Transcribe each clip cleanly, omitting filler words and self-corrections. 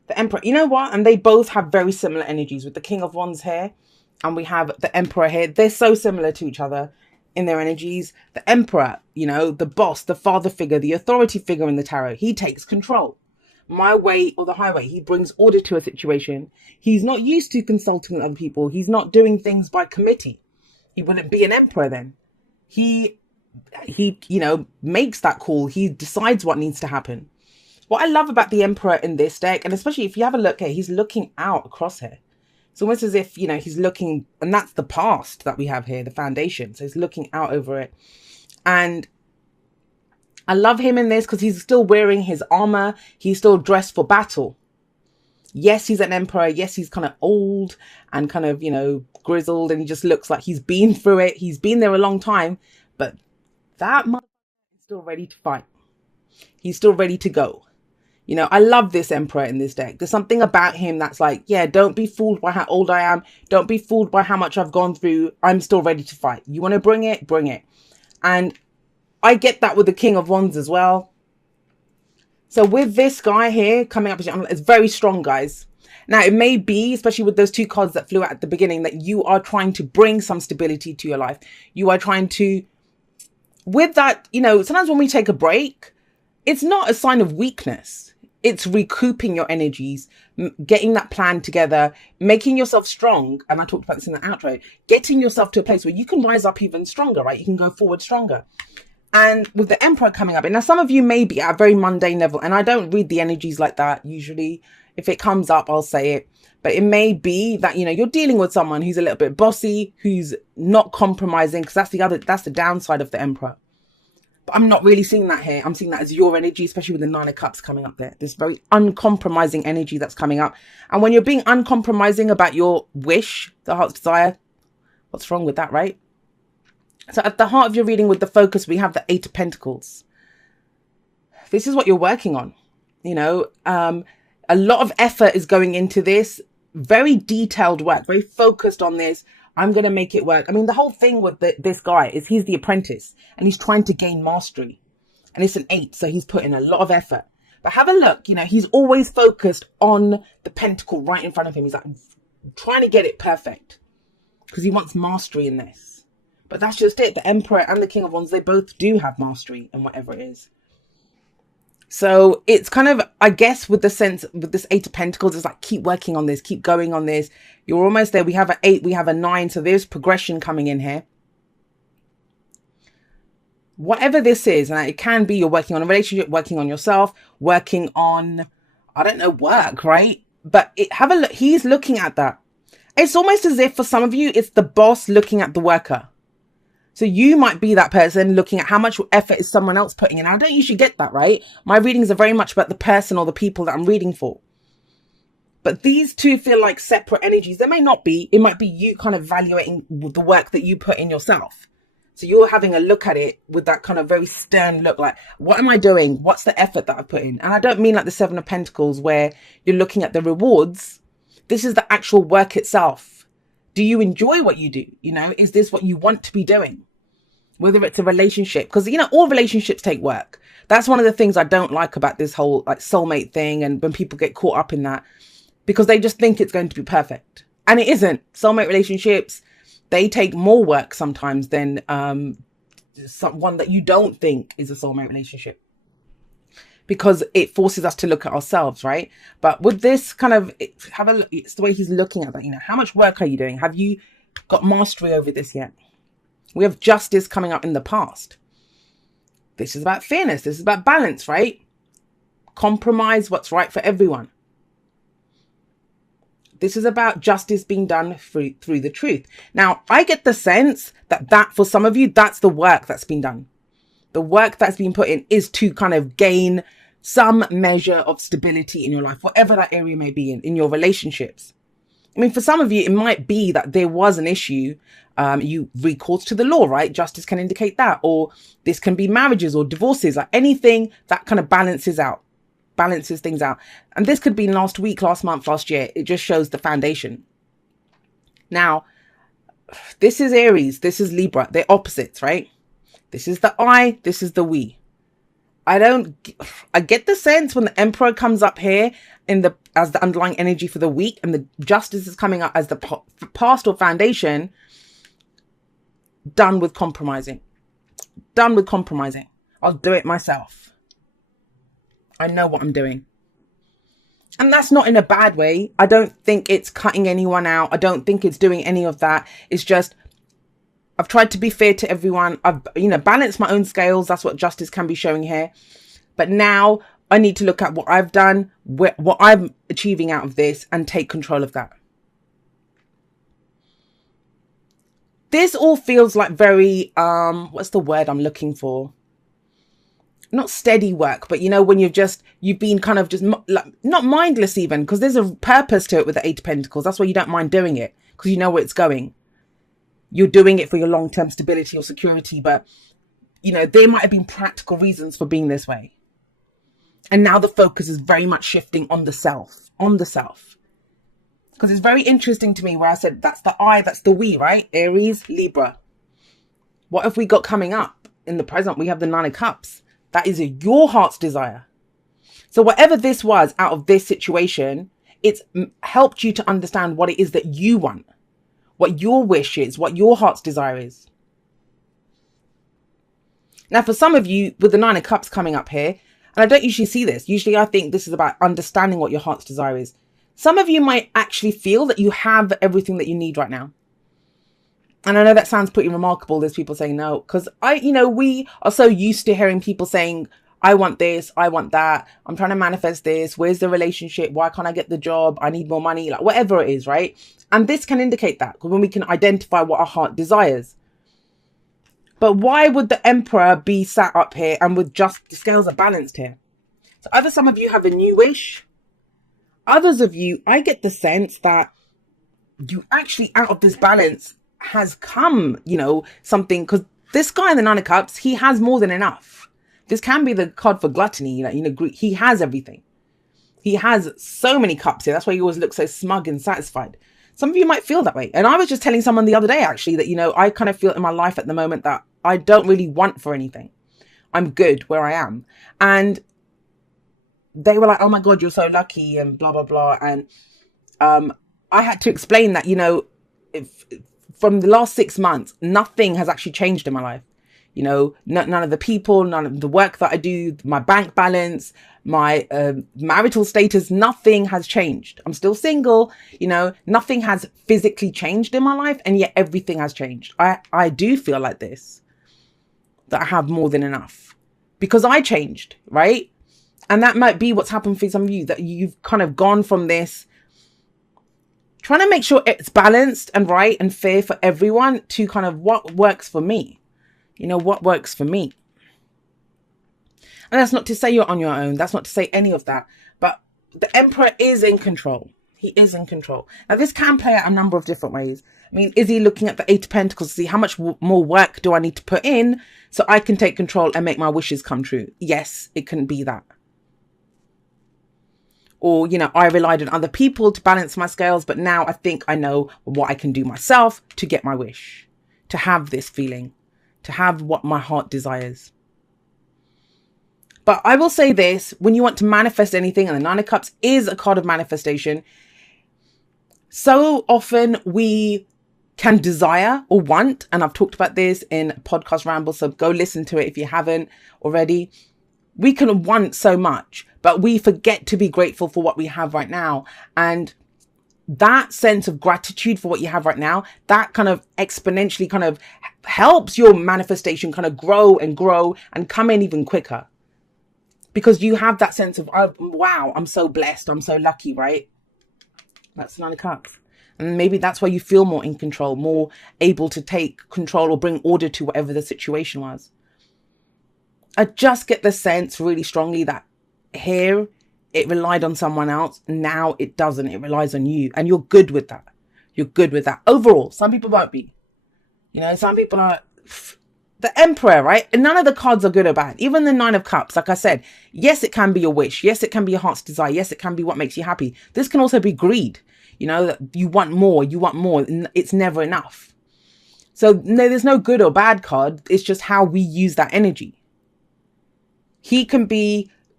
The Emperor, you know what? And they both have very similar energies with the King of Wands here. And we have the Emperor here. They're so similar to each other in their energies. The Emperor, you know, the boss, the father figure, the authority figure in the tarot. He takes control. My way or the highway. He brings order to a situation. He's not used to consulting with other people. He's not doing things by committee. He wouldn't be an emperor then. He, you know, makes that call. He decides what needs to happen. What I love about the Emperor in this deck, and especially if you have a look here, he's looking out across here. It's almost as if, you know, he's looking, and that's the past that we have here, the foundation. So he's looking out over it. And I love him in this because he's still wearing his armor. He's still dressed for battle. Yes, he's an emperor. Yes, he's kind of old and kind of, you know, grizzled, and he just looks like he's been through it. He's been there a long time, but that motherfucker is still ready to fight. He's still ready to go. You know, I love this emperor in this deck. There's something about him that's like, yeah, don't be fooled by how old I am. Don't be fooled by how much I've gone through. I'm still ready to fight. You want to bring it? Bring it. And I get that with the King of Wands as well. So with this guy here coming up, it's very strong, guys. Now, it may be, especially with those two cards that flew out at the beginning, that you are trying to bring some stability to your life. You are trying to, with that, you know, sometimes when we take a break, it's not a sign of weakness. It's recouping your energies, getting that plan together, making yourself strong. And I talked about this in the outro, getting yourself to a place where you can rise up even stronger, right? You can go forward stronger. And with the Emperor coming up, and now some of you may be at a very mundane level, and I don't read the energies like that usually. If it comes up, I'll say it. But it may be that, you know, you're dealing with someone who's a little bit bossy, who's not compromising, because that's the downside of the Emperor. But I'm not really seeing that here. I'm seeing that as your energy, especially with the Nine of Cups coming up there. This very uncompromising energy that's coming up. And when you're being uncompromising about your wish, the heart's desire, what's wrong with that, right? So at the heart of your reading with the focus, we have the Eight of Pentacles. This is what you're working on. You know, a lot of effort is going into this. Very detailed work, very focused on this. I'm going to make it work. I mean, the whole thing with this guy is he's the apprentice and he's trying to gain mastery. And it's an 8, so he's put in a lot of effort. But have a look, you know, he's always focused on the pentacle right in front of him. He's like trying to get it perfect because he wants mastery in this. But that's just it. The Emperor and the King of Wands, they both do have mastery in whatever it is. So it's kind of, I guess, with the sense, with this Eight of Pentacles, it's like, keep working on this, keep going on this. You're almost there. We have an 8, we have a 9. So there's progression coming in here. Whatever this is, and it can be you're working on a relationship, working on yourself, working on, I don't know, work, right? But have a look. He's looking at that. It's almost as if for some of you, it's the boss looking at the worker. So you might be that person looking at how much effort is someone else putting in. I don't usually get that, right? My readings are very much about the person or the people that I'm reading for. But these two feel like separate energies. They may not be. It might be you kind of evaluating the work that you put in yourself. So you're having a look at it with that kind of very stern look, like, what am I doing? What's the effort that I've put in? And I don't mean like the Seven of Pentacles where you're looking at the rewards. This is the actual work itself. Do you enjoy what you do? You know, is this what you want to be doing? Whether it's a relationship, because, you know, all relationships take work. That's one of the things I don't like about this whole like soulmate thing. And when people get caught up in that, because they just think it's going to be perfect. And it isn't. Soulmate relationships, they take more work sometimes than one that you don't think is a soulmate relationship. Because it forces us to look at ourselves, right? But with this kind of, have a look, it's the way he's looking at that, you know, how much work are you doing? Have you got mastery over this yet? We have justice coming up in the past. This is about fairness. This is about balance, right? Compromise what's right for everyone. This is about justice being done through the truth. Now, I get the sense that for some of you, that's the work that's been done. The work that's been put in is to kind of gain some measure of stability in your life, whatever that area may be in your relationships. I mean, for some of you, it might be that there was an issue. You recourse to the law, right? Justice can indicate that. Or this can be marriages or divorces, like anything that kind of balances things out. And this could be last week, last month, last year. It just shows the foundation. Now, this is Aries. This is Libra. They're opposites, right? This is the I, this is the we. I get the sense when the Emperor comes up here in the as the underlying energy for the week, and the Justice is coming up as the past or foundation. Done with compromising. Done with compromising. I'll do it myself. I know what I'm doing. And that's not in a bad way. I don't think it's cutting anyone out. I don't think it's doing any of that. It's just, I've tried to be fair to everyone. I've, balanced my own scales. That's what Justice can be showing here. But now I need to look at what I've done, what I'm achieving out of this, and take control of that. This all feels like very, what's the word I'm looking for? Not steady work, but when you've been kind of just not mindless even, because there's a purpose to it with the Eight of Pentacles. That's why you don't mind doing it, because you know where it's going. You're doing it for your long-term stability or security, but there might have been practical reasons for being this way. And now the focus is very much shifting on the self, Because it's very interesting to me where I said, that's the I, that's the we, right? Aries, Libra. What have we got coming up? In the present, we have the Nine of Cups. That is your heart's desire. So whatever this was out of this situation, it's helped you to understand what it is that you want, what your wish is, what your heart's desire is. Now, for some of you, with the Nine of Cups coming up here, and I don't usually see this. Usually I think this is about understanding what your heart's desire is. Some of you might actually feel that you have everything that you need right now. And I know that sounds pretty remarkable. There's people saying no, because we are so used to hearing people saying, I want this, I want that. I'm trying to manifest this. Where's the relationship? Why can't I get the job? I need more money, like whatever it is, right? And this can indicate that, because when we can identify what our heart desires. But why would the Emperor be sat up here and with just the scales are balanced here? So either some of you have a new wish. Others of you, I get the sense that you actually, out of this balance, has come, something, because this guy in the Nine of Cups, he has more than enough. This can be the card for gluttony. He has everything. He has so many cups here. That's why he always looks so smug and satisfied. Some of you might feel that way. And I was just telling someone the other day, actually, that, I kind of feel in my life at the moment that I don't really want for anything. I'm good where I am. And they were like, oh my God, you're so lucky and blah, blah, blah. And I had to explain that, from the last 6 months, nothing has actually changed in my life. None of the people, none of the work that I do, my bank balance, my marital status, nothing has changed. I'm still single, nothing has physically changed in my life, and yet everything has changed. I do feel like this, that I have more than enough because I changed, right? And that might be what's happened for some of you, that you've kind of gone from this trying to make sure it's balanced and right and fair for everyone to kind of what works for me. What works for me. And that's not to say you're on your own. That's not to say any of that. But the Emperor is in control. He is in control. Now, this can play out a number of different ways. I mean, is he looking at the Eight of Pentacles to see how much more work do I need to put in so I can take control and make my wishes come true? Yes, it can be that. Or, I relied on other people to balance my scales, but now I think I know what I can do myself to get my wish, to have this feeling, to have what my heart desires. But I will say this, when you want to manifest anything, and the Nine of Cups is a card of manifestation, so often we can desire or want, and I've talked about this in Podcast Ramble, so go listen to it if you haven't already. We can want so much, but we forget to be grateful for what we have right now. And that sense of gratitude for what you have right now, that kind of exponentially kind of helps your manifestation kind of grow and come in even quicker. Because you have that sense of, oh, wow, I'm so blessed. I'm so lucky, right? That's Nine of Cups. And maybe that's why you feel more in control, more able to take control or bring order to whatever the situation was. I just get the sense really strongly that here it relied on someone else. Now it doesn't. It relies on you. And you're good with that. You're good with that. Overall, some people won't be. Some people are the Emperor, right? And none of the cards are good or bad. Even the Nine of Cups, like I said, yes, it can be your wish. Yes, it can be your heart's desire. Yes, it can be what makes you happy. This can also be greed. That you want more. You want more. It's never enough. So no, there's no good or bad card. It's just how we use that energy. He can be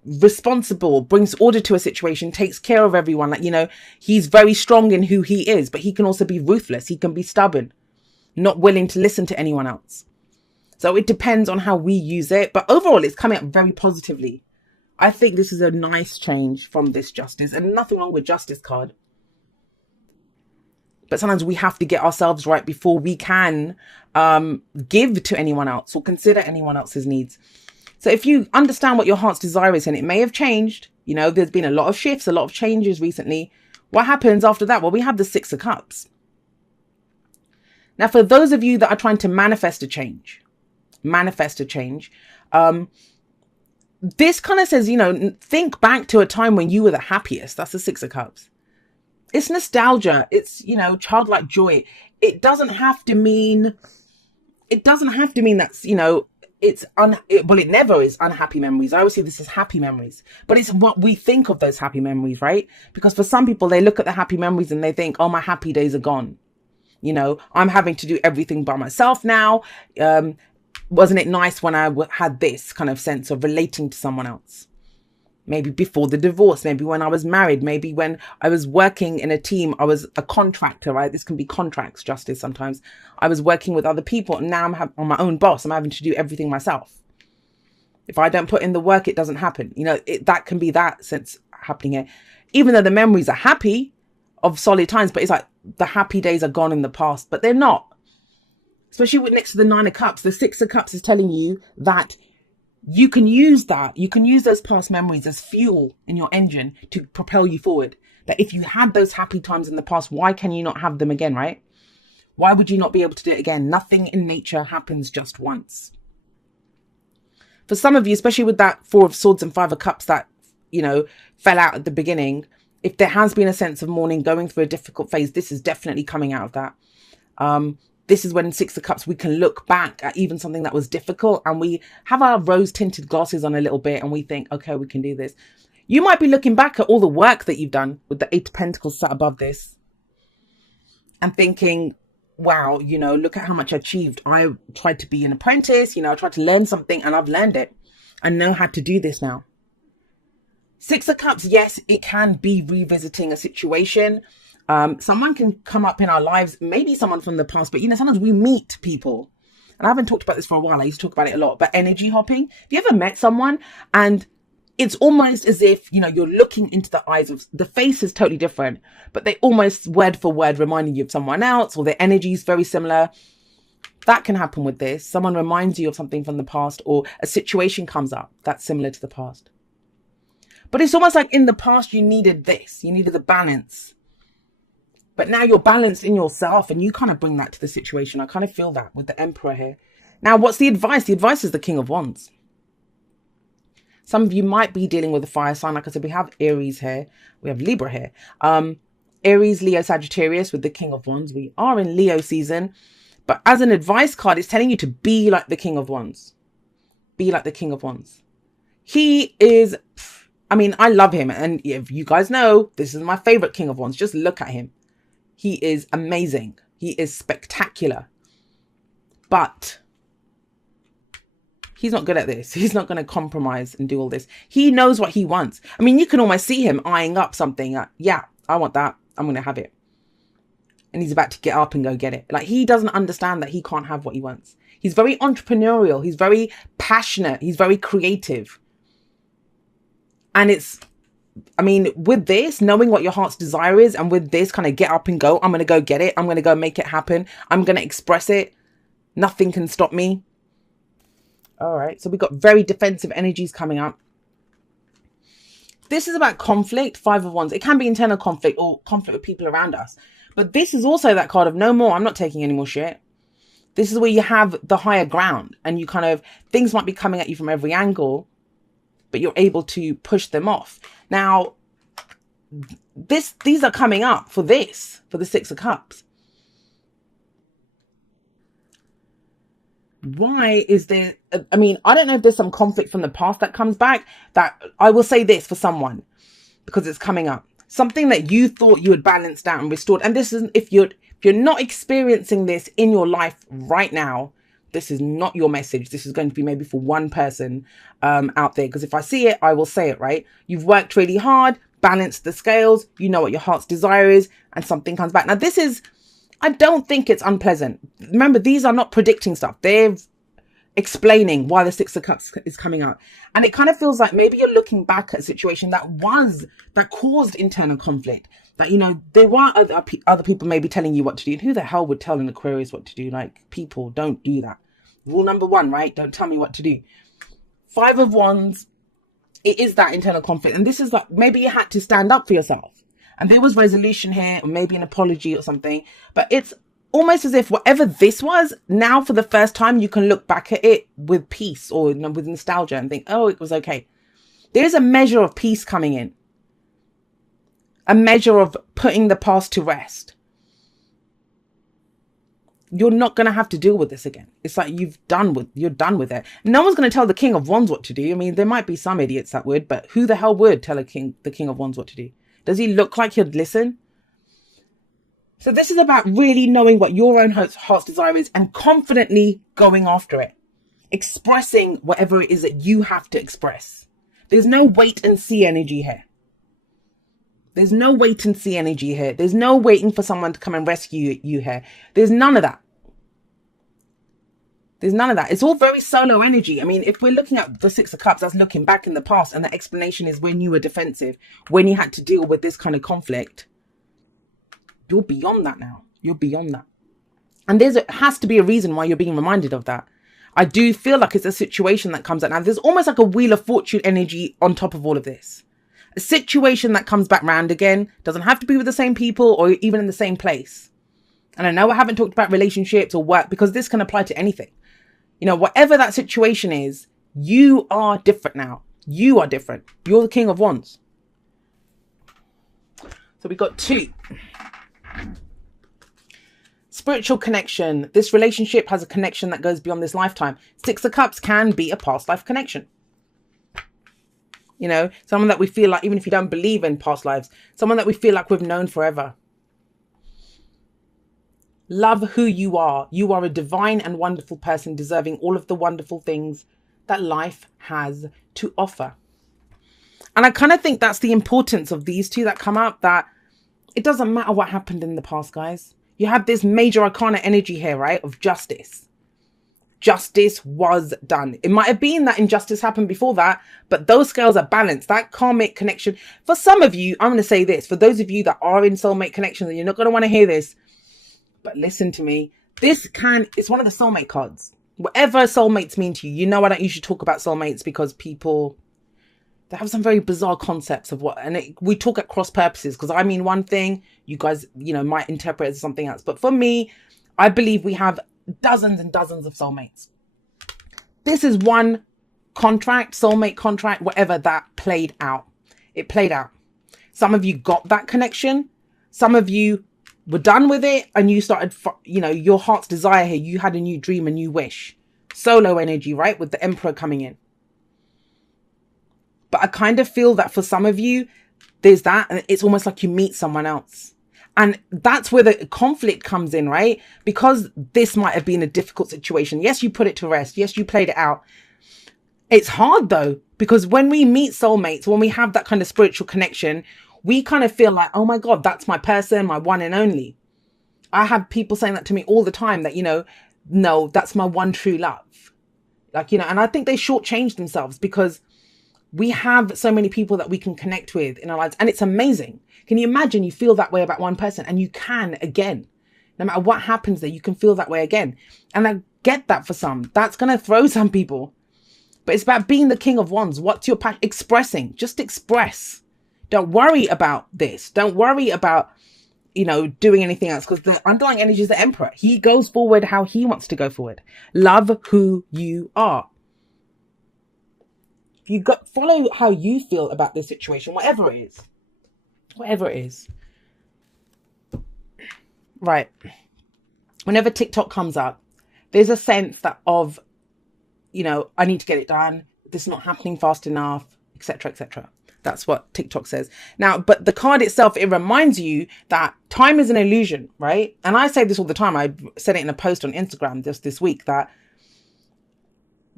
responsible, brings order to a situation, takes care of everyone. Like, you know, he's very strong in who he is, but he can also be ruthless. He can be stubborn, not willing to listen to anyone else. So it depends on how we use it. But overall, it's coming up very positively. I think this is a nice change from this Justice, and nothing wrong with Justice card. But sometimes we have to get ourselves right before we can give to anyone else or consider anyone else's needs. So if you understand what your heart's desire is, and it may have changed, you know, there's been a lot of shifts, a lot of changes recently. What happens after that? Well, we have the Six of Cups. Now, for those of you that are trying to manifest a change, this kind of says, you know, think back to a time when you were the happiest. That's the Six of Cups. It's nostalgia. It's, you know, childlike joy. It doesn't have to mean that's, you know, it never is unhappy memories. I always see this as happy memories, but it's what we think of those happy memories, right? Because for some people, they look at the happy memories and they think, oh, my happy days are gone. You know, I'm having to do everything by myself now. Wasn't it nice when I had this kind of sense of relating to someone else? Maybe before the divorce, maybe when I was married, maybe when I was working in a team, I was a contractor, right? This can be contracts, Justice sometimes. I was working with other people, and now I'm my own boss. I'm having to do everything myself. If I don't put in the work, it doesn't happen. You know, that can be that sense happening here. Even though the memories are happy of solid times, but it's like the happy days are gone in the past, but they're not. Especially with next to the Nine of Cups, the Six of Cups is telling you that you can use that. You can use those past memories as fuel in your engine to propel you forward. That if you had those happy times in the past, why can you not have them again, right? Why would you not be able to do it again? Nothing in nature happens just once. For some of you, especially with that Four of Swords and Five of Cups that, you know, fell out at the beginning, if there has been a sense of mourning, going through a difficult phase, this is definitely coming out of that. This is when in Six of Cups, we can look back at even something that was difficult and we have our rose-tinted glasses on a little bit and we think, okay, we can do this. You might be looking back at all the work that you've done with the Eight of Pentacles sat above this and thinking, wow, you know, look at how much I achieved. I tried to be an apprentice, you know, I tried to learn something and I've learned it. I know how to do this now. Six of Cups, yes, it can be revisiting a situation. Someone can come up in our lives, maybe someone from the past, but, you know, sometimes we meet people. And I haven't talked about this for a while. I used to talk about it a lot, but energy hopping. Have you ever met someone and it's almost as if, you know, you're looking into the eyes of, the face is totally different, but they almost word for word reminding you of someone else, or their energy is very similar. That can happen with this. Someone reminds you of something from the past, or a situation comes up that's similar to the past. But it's almost like in the past, you needed this, you needed the balance. But now you're balanced in yourself and you kind of bring that to the situation. I kind of feel that with the Emperor here. Now, what's the advice? The advice is the King of Wands. Some of you might be dealing with a fire sign. Like I said, we have Aries here. We have Libra here. Aries, Leo, Sagittarius with the King of Wands. We are in Leo season. But as an advice card, it's telling you to be like the King of Wands. Be like the King of Wands. He is, I mean, I love him. And if you guys know, this is my favorite King of Wands. Just look at him. He is amazing. He is spectacular. But he's not good at this. He's not going to compromise and do all this. He knows what he wants. I mean, you can almost see him eyeing up something. Yeah, I want that. I'm going to have it. And he's about to get up and go get it. Like, he doesn't understand that he can't have what he wants. He's very entrepreneurial. He's very passionate. He's very creative. And it's, I mean, with this, knowing what your heart's desire is, and with this kind of get up and go, I'm going to go get it. I'm going to go make it happen. I'm going to express it. Nothing can stop me. All right. So we've got very defensive energies coming up. This is about conflict, Five of Wands. It can be internal conflict or conflict with people around us. But this is also that card of no more. I'm not taking any more shit. This is where you have the higher ground and you kind of, things might be coming at you from every angle, but you're able to push them off. Now, these are coming up for this, for the Six of Cups. Why is there, I mean, I don't know if there's some conflict from the past that comes back. That I will say this for someone, because it's coming up. Something that you thought you had balanced out and restored. And this is, if you're not experiencing this in your life right now, This is not your message. This is going to be maybe for one person out there. Because if I see it, I will say it, right? You've worked really hard, balanced the scales. You know what your heart's desire is, and something comes back. Now, this is, I don't think it's unpleasant. Remember, these are not predicting stuff. They're explaining why the Six of Cups is coming out. And it kind of feels like maybe you're looking back at a situation that caused internal conflict. That, you know, there were other people maybe telling you what to do. And who the hell would tell an Aquarius what to do? Like, people don't do that. Rule number 1, right? Don't tell me what to do. 5 of Wands, it is that internal conflict. And this is like, maybe you had to stand up for yourself. And there was resolution here, or maybe an apology or something. But it's almost as if whatever this was, now for the first time, you can look back at it with peace or, you know, with nostalgia and think, oh, it was okay. There's a measure of peace coming in. A measure of putting the past to rest. You're not going to have to deal with this again. It's like you're done with it. No one's going to tell the King of Wands what to do. I mean, there might be some idiots that would, but who the hell would tell the King of Wands what to do? Does he look like he'd listen? So this is about really knowing what your own heart's desire is and confidently going after it. Expressing whatever it is that you have to express. There's no wait and see energy here. There's no wait and see energy here. There's no waiting for someone to come and rescue you here. There's none of that. There's none of that. It's all very solo energy. I mean, if we're looking at the Six of Cups, that's looking back in the past. And the explanation is when you were defensive, when you had to deal with this kind of conflict. You're beyond that now. You're beyond that. And has to be a reason why you're being reminded of that. I do feel like it's a situation that comes out now. There's almost like a Wheel of Fortune energy on top of all of this. A situation that comes back round again. Doesn't have to be with the same people or even in the same place. And I know I haven't talked about relationships or work because this can apply to anything. You know, whatever that situation is, you are different now. You are different. You're the King of Wands. So we got 2. Spiritual connection. This relationship has a connection that goes beyond this lifetime. 6 of Cups can be a past life connection. You know, someone that we feel like, even if you don't believe in past lives, someone that we feel like we've known forever. Love who you are. You are a divine and wonderful person deserving all of the wonderful things that life has to offer. And I kind of think that's the importance of these two that come up, that it doesn't matter what happened in the past, guys. You have this major arcana energy here, right, of justice. Justice was done. It might have been that injustice happened before that, but those scales are balanced. That karmic connection. For some of you, I'm going to say this. For those of you that are in soulmate connections, and you're not going to want to hear this, but listen to me. It's one of the soulmate cards. Whatever soulmates mean to you. You know I don't usually talk about soulmates because people, they have some very bizarre concepts of what, and we talk at cross purposes because I mean one thing, you guys, you know, might interpret it as something else. But for me, I believe we have dozens and dozens of soulmates. This is one contract, soulmate contract, whatever, that played out. It played out. Some of you got that connection. Some of you were done with it and you started, you know, your heart's desire here. You had a new dream, a new wish. Solo energy, right? With the Emperor coming in. But I kind of feel that for some of you, there's that, and it's almost like you meet someone else. And that's where the conflict comes in, right? Because this might have been a difficult situation. Yes, you put it to rest. Yes, you played it out. It's hard though, because when we meet soulmates, when we have that kind of spiritual connection, we kind of feel like, oh my God, that's my person, my one and only. I have people saying that to me all the time, that, you know, no, that's my one true love. Like, you know, and I think they shortchange themselves because we have so many people that we can connect with in our lives. And it's amazing. Can you imagine you feel that way about one person and you can again? No matter what happens there, you can feel that way again. And I get that for some. That's going to throw some people. But it's about being the King of Wands. What's your passion? Expressing. Just express. Don't worry about this. Don't worry about, you know, doing anything else. Because the underlying energy is the Emperor. He goes forward how he wants to go forward. Love who you are. Follow how you feel about this situation, whatever it is. Whatever it is. Right. Whenever TikTok comes up, there's a sense that of, you know, I need to get it done. This is not happening fast enough, etc., etc. That's what TikTok says. Now, but the card itself, it reminds you that time is an illusion, right? And I say this all the time. I said it in a post on Instagram just this week, that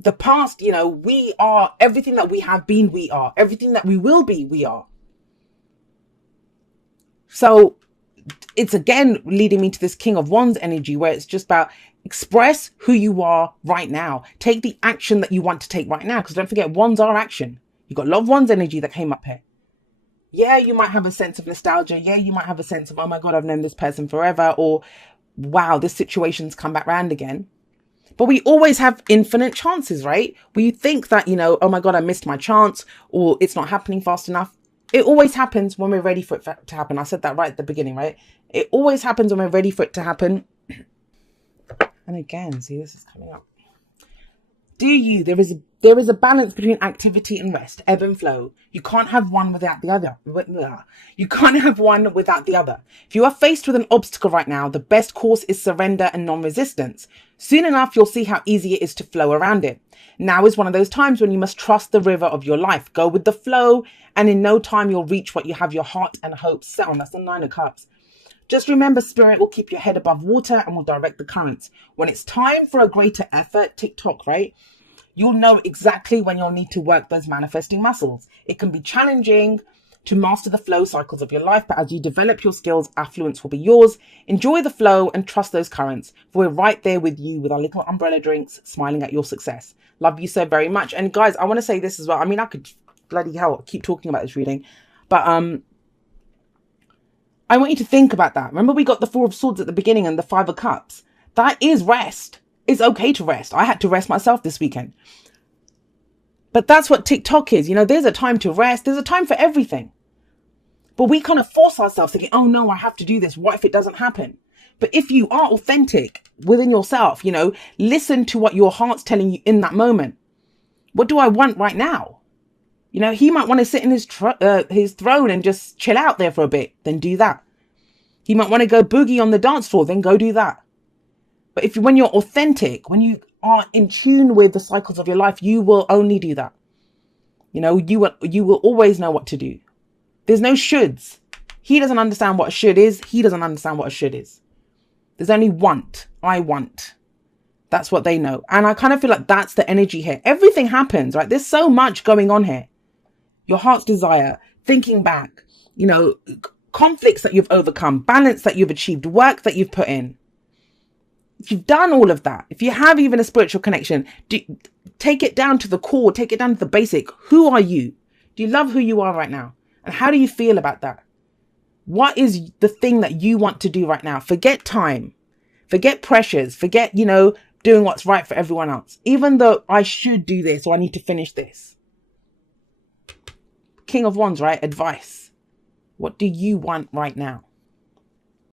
the past, you know, we are everything that we have been, we are everything that we will be, we are. So it's again leading me to this King of Wands energy, where it's just about express who you are right now. Take the action that you want to take right now, because don't forget, wands are action. You've got love wands energy that came up here. Yeah, you might have a sense of nostalgia. Yeah, you might have a sense of, oh my God, I've known this person forever, or wow, this situation's come back round again. But we always have infinite chances, right? We think that, you know, oh my God, I missed my chance, or it's not happening fast enough. It always happens when we're ready for it to happen. I said that right at the beginning, right? It always happens when we're ready for it to happen. And again, see, this is coming up. There is a balance between activity and rest, ebb and flow. You can't have one without the other. You can't have one without the other. If you are faced with an obstacle right now, the best course is surrender and non-resistance. Soon enough, you'll see how easy it is to flow around it. Now is one of those times when you must trust the river of your life. Go with the flow, and in no time you'll reach what you have your heart and hopes set on. That's the 9 of Cups. Just remember, Spirit will keep your head above water and will direct the currents. When it's time for a greater effort, TikTok, right? You'll know exactly when you'll need to work those manifesting muscles. It can be challenging to master the flow cycles of your life, but as you develop your skills, affluence will be yours. Enjoy the flow and trust those currents, for we're right there with you with our little umbrella drinks, smiling at your success. Love you so very much. And guys, I want to say this as well. I mean, I could bloody hell keep talking about this reading, but I want you to think about that. Remember, we got the 4 of Swords at the beginning and the 5 of Cups. That is rest. It's okay to rest. I had to rest myself this weekend. But that's what TikTok is. You know, there's a time to rest. There's a time for everything. But we kind of force ourselves thinking, oh no, I have to do this. What if it doesn't happen? But if you are authentic within yourself, you know, listen to what your heart's telling you in that moment. What do I want right now? You know, he might want to sit in his throne and just chill out there for a bit. Then do that. He might want to go boogie on the dance floor. Then go do that. But when you're authentic, when you are in tune with the cycles of your life, you will only do that. You know, you will always know what to do. There's no shoulds. He doesn't understand what a should is. He doesn't understand what a should is. There's only want. I want. That's what they know. And I kind of feel like that's the energy here. Everything happens, right? There's so much going on here. Your heart's desire, thinking back, you know, conflicts that you've overcome, balance that you've achieved, work that you've put in. If you've done all of that, if you have even a spiritual connection, take it down to the core, take it down to the basic. Who are you? Do you love who you are right now? And how do you feel about that? What is the thing that you want to do right now? Forget time, forget pressures, forget, you know, doing what's right for everyone else. Even though I should do this or I need to finish this. King of Wands, right? Advice. What do you want right now?